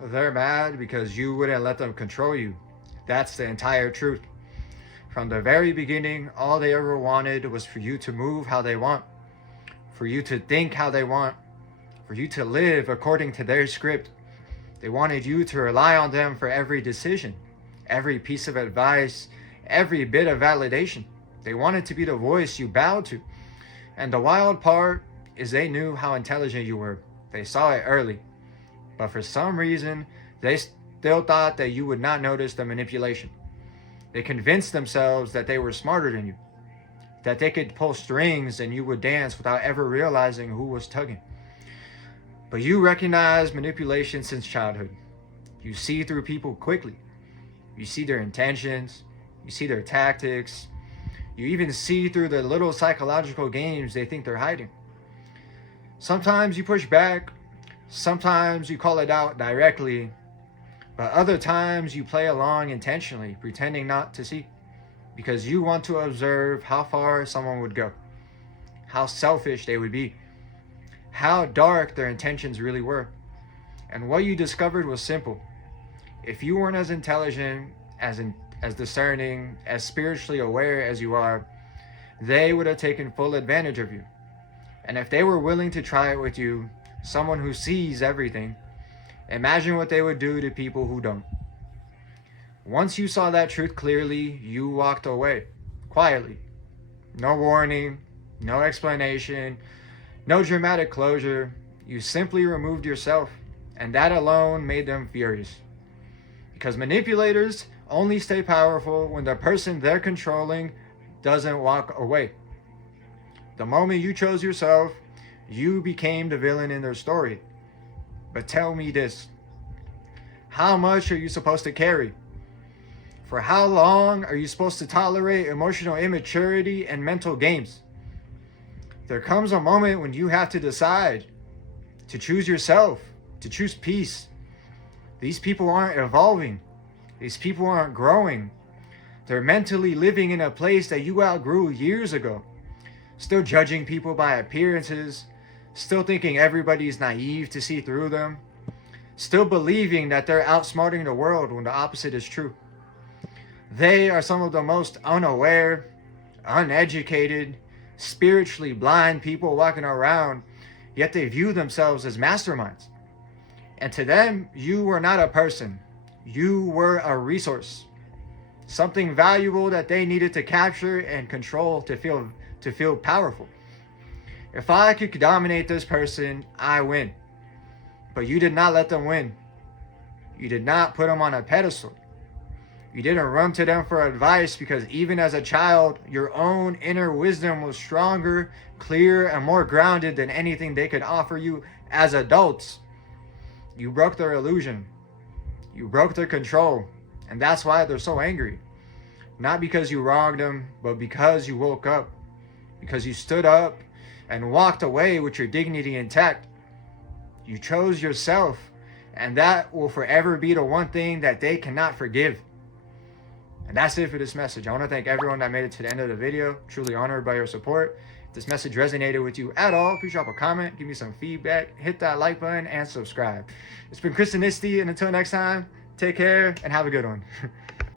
They're mad because you wouldn't let them control you. That's the entire truth. From the very beginning, all they ever wanted was for you to move how they want, for you to think how they want, for you to live according to their script. They wanted you to rely on them for every decision, every piece of advice, every bit of validation. They wanted to be the voice you bowed to. And the wild part is they knew how intelligent you were. They saw it early. But for some reason, they still thought that you would not notice the manipulation. They convinced themselves that they were smarter than you, that they could pull strings and you would dance without ever realizing who was tugging. But you recognize manipulation since childhood. You see through people quickly. You see their intentions. You see their tactics. You even see through the little psychological games they think they're hiding. Sometimes you push back. Sometimes you call it out directly. But other times you play along intentionally, pretending not to see. Because you want to observe how far someone would go. How selfish they would be. How dark their intentions really were. And what you discovered was simple. If you weren't as intelligent, as discerning, as spiritually aware as you are, they would have taken full advantage of you. And if they were willing to try it with you, someone who sees everything, imagine what they would do to people who don't. Once you saw that truth clearly, you walked away, quietly. No warning, no explanation, no dramatic closure. You simply removed yourself, and that alone made them furious. Because manipulators only stay powerful when the person they're controlling doesn't walk away. The moment you chose yourself, you became the villain in their story. But tell me this. How much are you supposed to carry? For how long are you supposed to tolerate emotional immaturity and mental games? There comes a moment when you have to decide to choose yourself, to choose peace. These people aren't evolving. These people aren't growing. They're mentally living in a place that you outgrew years ago. Still judging people by appearances. Still thinking everybody's naive to see through them. Still believing that they're outsmarting the world when the opposite is true. They are some of the most unaware, uneducated, spiritually blind people walking around, yet they view themselves as masterminds. And to them, you were not a person. You were a resource. Something valuable that they needed to capture and control to feel powerful. If I could dominate this person, I win. But you did not let them win. You did not put them on a pedestal. You didn't run to them for advice because even as a child, your own inner wisdom was stronger, clearer, and more grounded than anything they could offer you as adults. You broke their illusion. You broke their control. And that's why they're so angry. Not because you wronged them, but because you woke up. Because you stood up and walked away with your dignity intact. You chose yourself. And that will forever be the one thing that they cannot forgive. And that's it for this message. I want to thank everyone that made it to the end of the video. Truly honored by your support. If this message resonated with you at all, please drop a comment, give me some feedback, hit that like button, and subscribe. It's been Chris Inisti, and until next time, take care and have a good one.